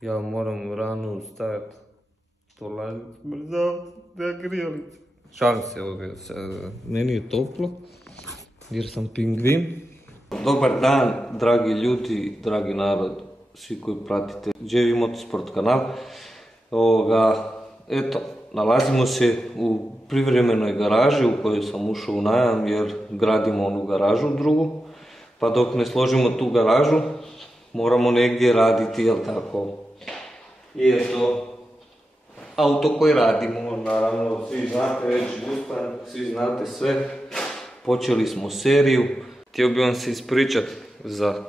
Ja moram rano ustajati, dolaziti brzo, da grijalice. Šalim se ovdje, meni je toplo, jer sam pingvin. Dobar dan, dragi ljudi, dragi narod, svi koji pratite JV Motorsport kanal. Eto, nalazimo se u privremenoj garaži u kojoj sam ušao u najam jer gradimo onu garažu drugu. Pa dok ne složimo tu garažu, moramo negdje raditi, jel tako? I eto, auto koji radimo, naravno, svi znate već Mustang, svi znate sve. Počeli smo seriju. Htio bih vam se ispričati za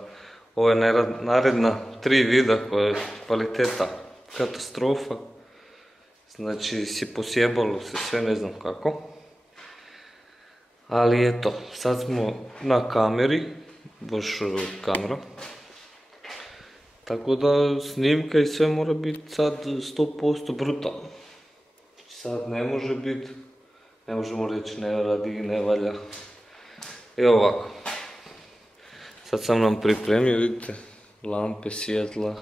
ove naredna 3 videa koja je kvaliteta katastrofa. Znači, posjebalo se sve, ne znam kako. Ali eto, sad smo na kameri, baš kamera. Tako da snimka i sve mora biti sad 100% brutalno. Sad ne može biti, ne možemo reći ne radi, ne valja. Evo ovako. Sad sam nam pripremio, vidite, lampe, svjetla.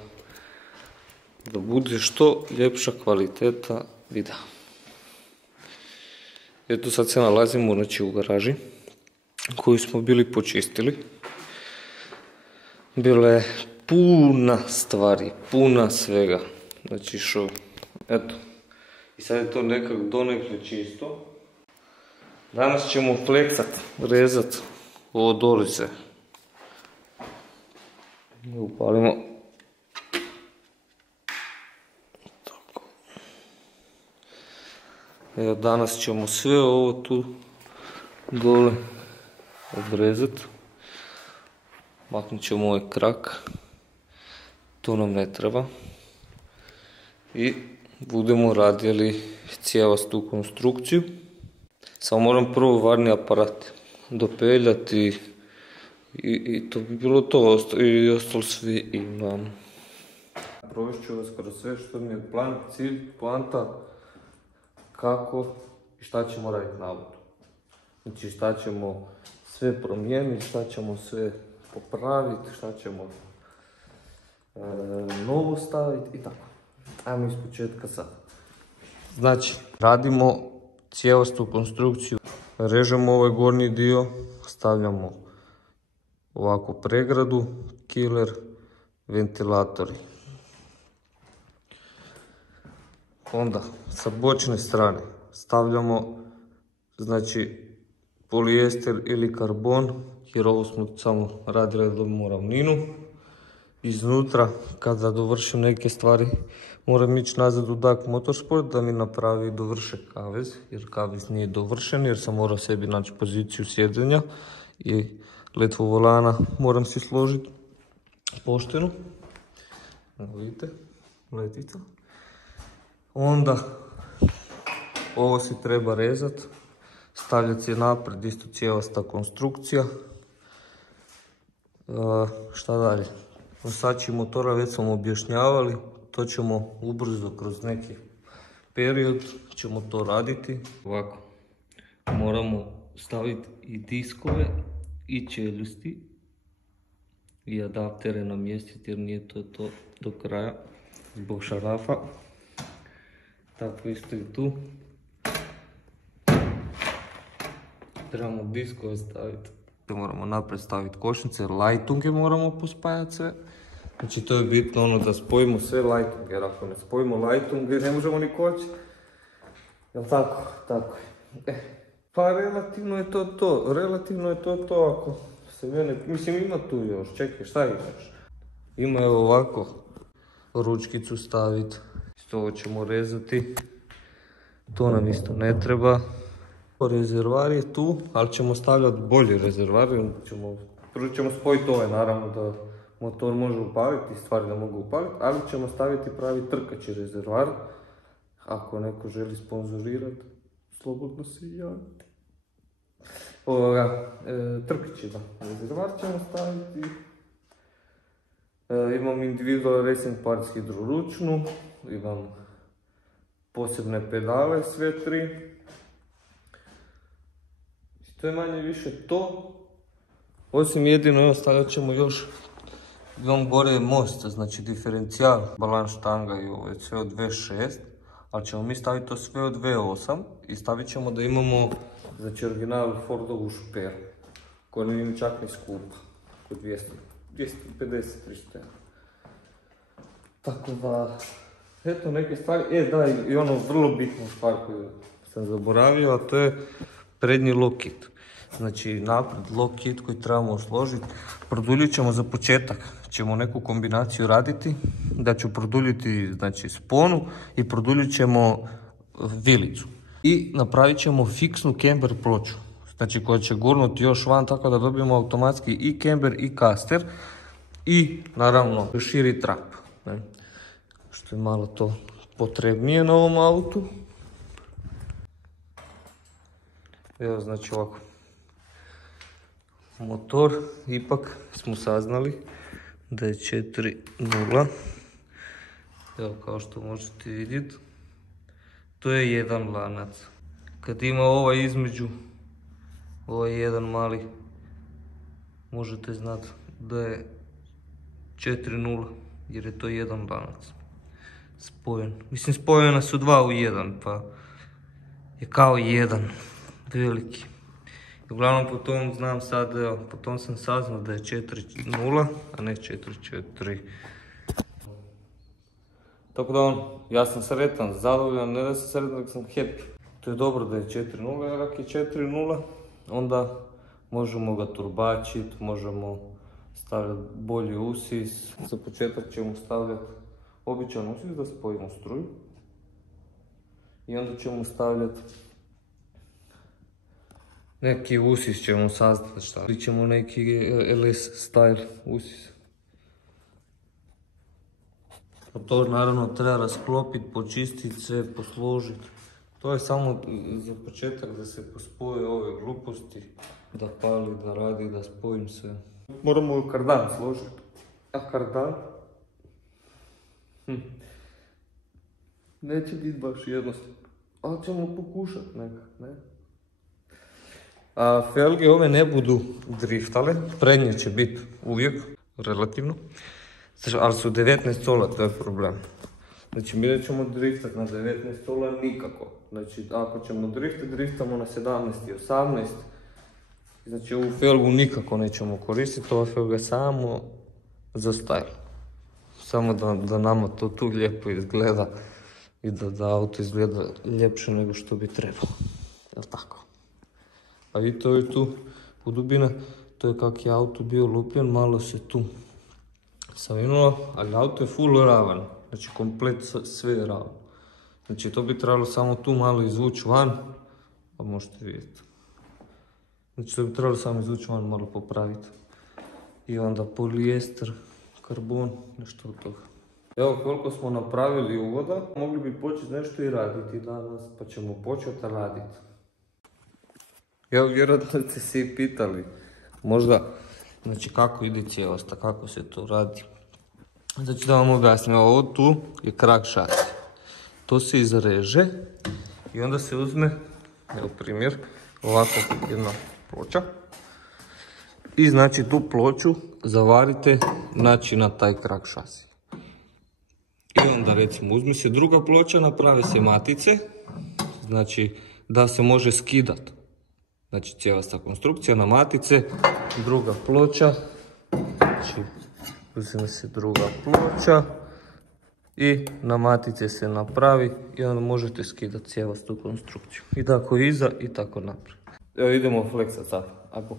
Da bude što ljepša kvaliteta videa. Eto sad se nalazimo u garaži koju smo bili počistili. Bila je puna stvari, puna svega. Znači eto. I sad je to nekako donekle čisto. Danas ćemo fleksat, rezat ovo dolice. Upalimo. Tako. Evo danas ćemo sve ovo tu dole odrezat. Maknut ćemo ovaj krak. To nam ne treba. I budemo radili cijevastu konstrukciju. Samo moram prvo varni aparat dopeljati i to bi bilo to, i ostalo svi imam. Provest ću vas kroz sve što mi je plan, cilj, poanta, kako i šta ćemo raditi na autu. Znači šta ćemo sve promijeniti, šta ćemo sve popraviti, šta ćemo novo staviti i tako. Ajmo iz početka sad. Znači, radimo cijevastu konstrukciju. Režemo ovaj gornji dio, stavljamo ovakvu pregradu, killer, ventilatori. Onda sa bočne strane stavljamo znači polijester ili karbon, jer ovo smo samo radili da dobimo ravninu. Iznutra, kada dovršim neke stvari, moram ići nazad u DAK Motorsport da mi napravi dovršen kavez, jer kavez nije dovršen, jer sam morao sebi naći poziciju sjedenja i letvu volana moram si složiti poštenu. Vidite, letica. Onda ovo se treba rezati, stavljati se napred, isto cijevasta konstrukcija. Šta dalje? Nosači motora već smo objašnjavali, to ćemo ubrzo kroz neki period ćemo to raditi. Ovako, moramo staviti i diskove i čeljusti i adaptere namjestiti jer nije to do kraja zbog šarafa. Tako isto i tu. Trebamo diskove staviti. Moramo naprijed staviti košnice, lajtunge moramo pospajati sve. Znači to je bitno ono da spojimo sve lajtunge, jer ako ne spojimo lajtunge ne možemo ni kočiti. Jel tako? Tako je. Pa relativno je to ako se mene, mislim ima tu još, čekaj šta imaš? Ima evo ovako ručkicu staviti, isto ovo ćemo rezati, to nam isto ne treba. Rezervar je tu, ali ćemo stavljati bolji rezervar, prvo ćemo spojiti ovaj naravno da motor može upaliti, stvari da mogu upaliti, ali ćemo staviti pravi trkaći rezervar. Ako neko želi sponzorirati, slobodno se javiti. Trkaći rezervar ćemo staviti. Imam individual racing parts hidroručnu, imam posebne pedale sve 3. To je manje više to. Osim jedino, stavljat ćemo još Imam gore most, znači diferencijal, balans štanga i ovo je sve od 2.6, ali ćemo mi staviti to sve od 2.8 i stavit ćemo da imamo, znači, original Fordovu šuperu, koja nije čak ni skupa, oko 250-300 €. Tako da, eto neke stvari, da, i ono vrlo bitnu stvar koju sam zaboravio, a to je prednji lock kit. Znači napred lock kit koji trebamo složiti, produljit ćemo za početak, ćemo neku kombinaciju raditi, da ću produljiti znači sponu i produljit ćemo vilicu. I napravit ćemo fiksnu camber ploču, znači koja će gurnuti još van tako da dobijemo automatski i camber i caster i naravno širi trap, ne? Što je malo to potrebnije na ovom autu. Evo znači ovako. Motor, ipak smo saznali da je 4.0. Evo kao što možete vidjeti, to je jedan lanac. Kad ima ovaj između, ovaj jedan mali, možete znati da je 4.0 jer je to jedan lanac. Spojen. Mislim spojena su dva u jedan pa je kao jedan veliki. Uglavnom po tom znam sad, evo, po tom sam saznao da je 4.0, a ne 4.4. Tako da ja sam sretan, zadovoljan, ne da sam sretan, nego sam happy. To je dobro da je 4.0, jer ako je 4.0, onda možemo ga turbačiti, možemo stavljati bolji usis. Za početak ćemo stavljati običan usis da spojimo struju. I onda ćemo stavljati neki usis, ćemo saznati šta. Ili ćemo neki LS style usis. Motor naravno treba rasklopiti, počistiti sve, posložiti. To je samo za početak da se pospoje ove gluposti, da pali, da radi, da spojim sve. Moramo kardan složiti. A kardan neće biti baš jednostavno, ali ćemo pokušati nekak, ne? A felge ove ne budu driftale, prednje će biti uvijek, relativno, ali su 19 cola, to je problem. Znači mi nećemo driftati na 19 cola nikako. Znači ako ćemo driftati, driftamo na 17 i 18. Znači ovu felgu nikako nećemo koristiti, ova felga je samo za style. Samo da nama to tu lijepo izgleda i da auto izgleda ljepše nego što bi trebalo. Jel' tako? A vidite ovo je tu u dubina, to je kak je auto bio lupljen, malo se tu savinulo, ali auto je full ravan, znači komplet sve je ravno. Znači to bi trebalo samo tu malo izvući van, pa možete vidjeti. Znači to bi trebalo samo izvući van, malo popraviti. I onda polijester, karbon, nešto od toga. Evo koliko smo napravili uvoda, mogli bi početi nešto i raditi danas, pa ćemo početi raditi. Evo vjerojatno ste se i pitali, možda, znači kako ide cijelosta, kako se to radi. Znači da vam objasnim, ovo tu je krak šasi. To se izreže i onda se uzme, evo primjer, ovako jedna ploča. I znači tu ploču zavarite znači na taj krak šasi. I onda recimo uzme se druga ploča, naprave se matice, znači da se može skidati. Znači cijelasta konstrukcija na matice, druga ploča, znači uzme se druga ploča i na matice se napravi i onda možete skidati cijelostu konstrukciju. I tako iza i tako naprijed. Evo idemo fleksati sad, aj bok.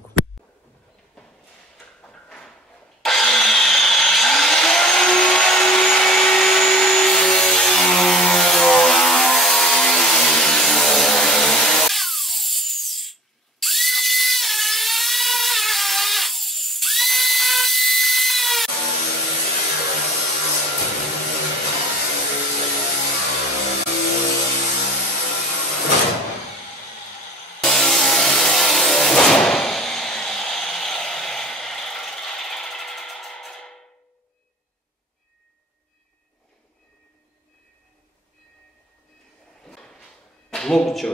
Moguće,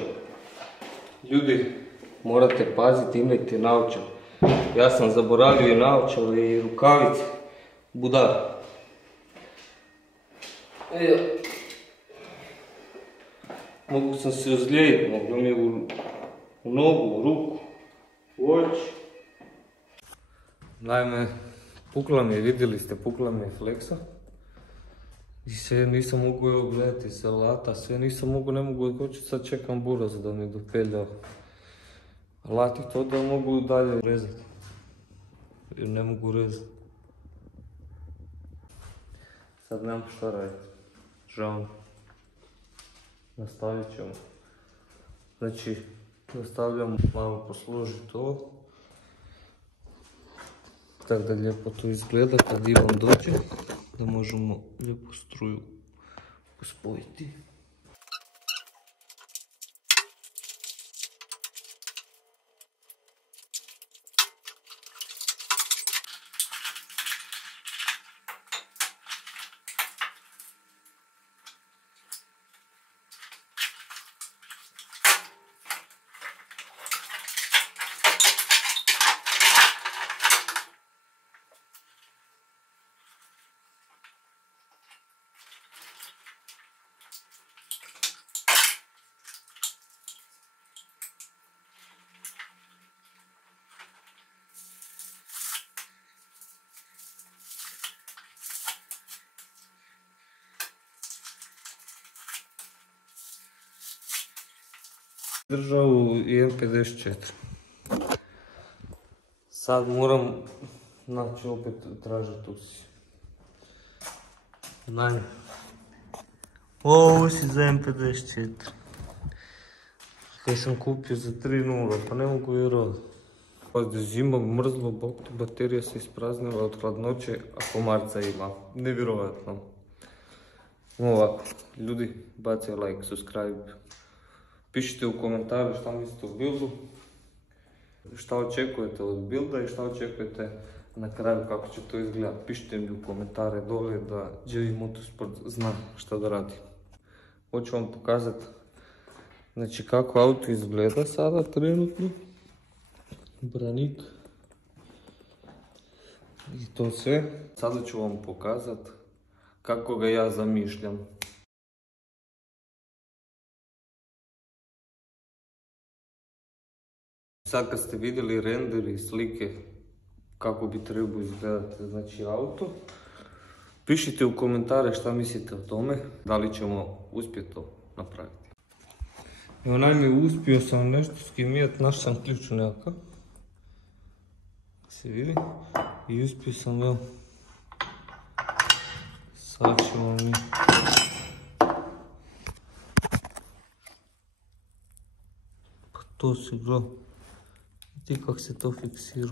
ljudi morate paziti, imajte naočale. Ja sam zaboravio i naočale i rukavice, Budar. Evo. Mogu sam se ozlijediti, mogu mi u nogu, u ruku, u oči. Naime, pukla mi je, vidjeli ste, pukla mi je fleksa. I sve nisam mogu evo gledati se alata, sve nisam mogu, ne mogu odkočiti, sad čekam buraz da mi dopelja alat i to da mogu dalje rezati. Jer ne mogu rezati. Sad nemam šta raditi. Žao mi. Nastavit ćemo. Znači, nastavljamo malo poslužiti ovo. Tako da lijepo to izgleda kad Ivan dođe. Da možemo lijepo struju uspojiti. Državu i M54. Sad moram naći opet tražiti usi. Nanje. Ovo usi za M54. Kaj sam kupio za 3,0, pa ne mogu vjerovati. Pazite, zima mrzlo, bok ti baterija se ispraznila od hladnoće, a komarca ima. Nevjerovatno. Ovako, ljudi, bacite like, subscribe. Pišite u komentaru šta mislite o buildu, šta očekujete od builda i šta očekujete na kraju kako će to izgledati. Pišite mi u komentare dole da GV Motorsport zna šta da radi. Hoću vam pokazati znači, kako auto izgleda sada trenutno. Branik. I to sve. Sada ću vam pokazati kako ga ja zamišljam. Sad kad ste vidjeli render i slike kako bi trebao izgledati znači auto, pišite u komentare šta mislite o tome, da li ćemo uspjeti to napraviti. Evo naime, uspio sam nešto skimijat, našao sam ključ nekakav. Se vidi. I uspio sam, evo. Sad ćemo mi... Pa to se gleda. Vidi kako se to fiksira.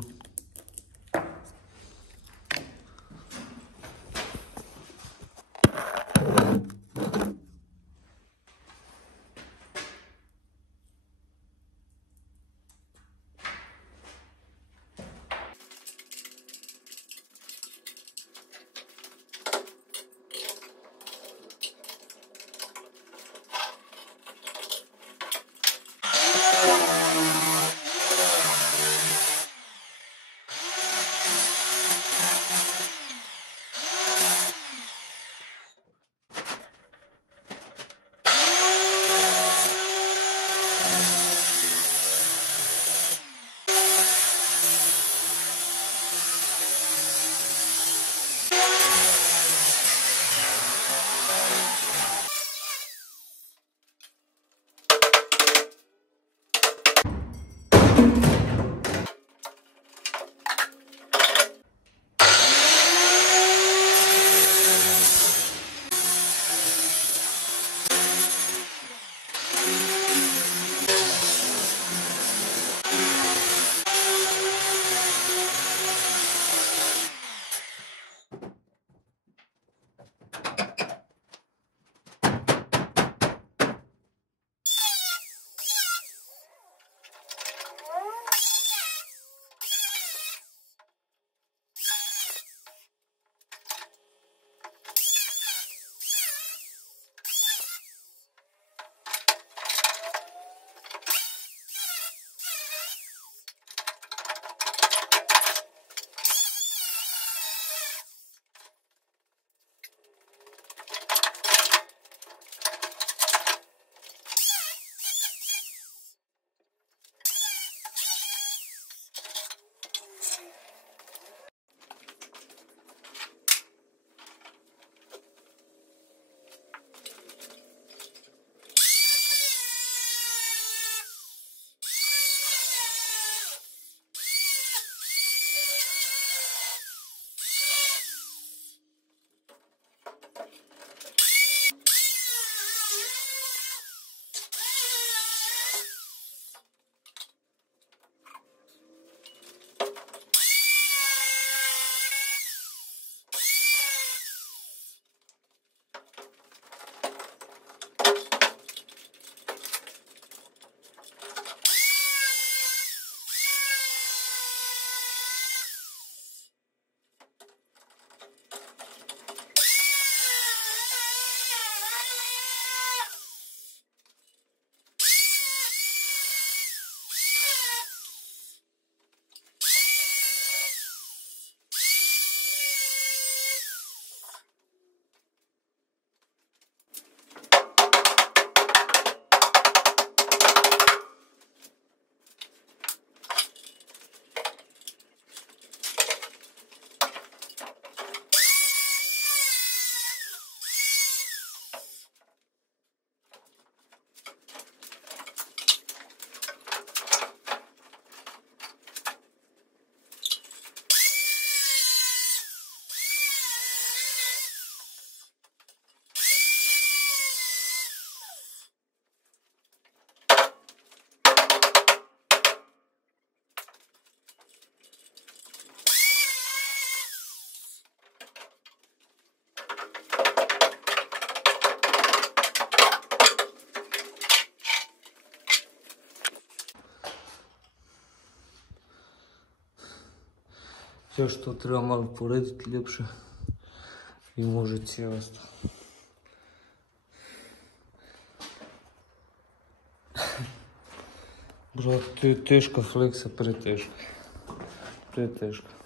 Все što treba malo porediti ljepše i može cijelost. Brate, teška fleksa, preteška. Preteška.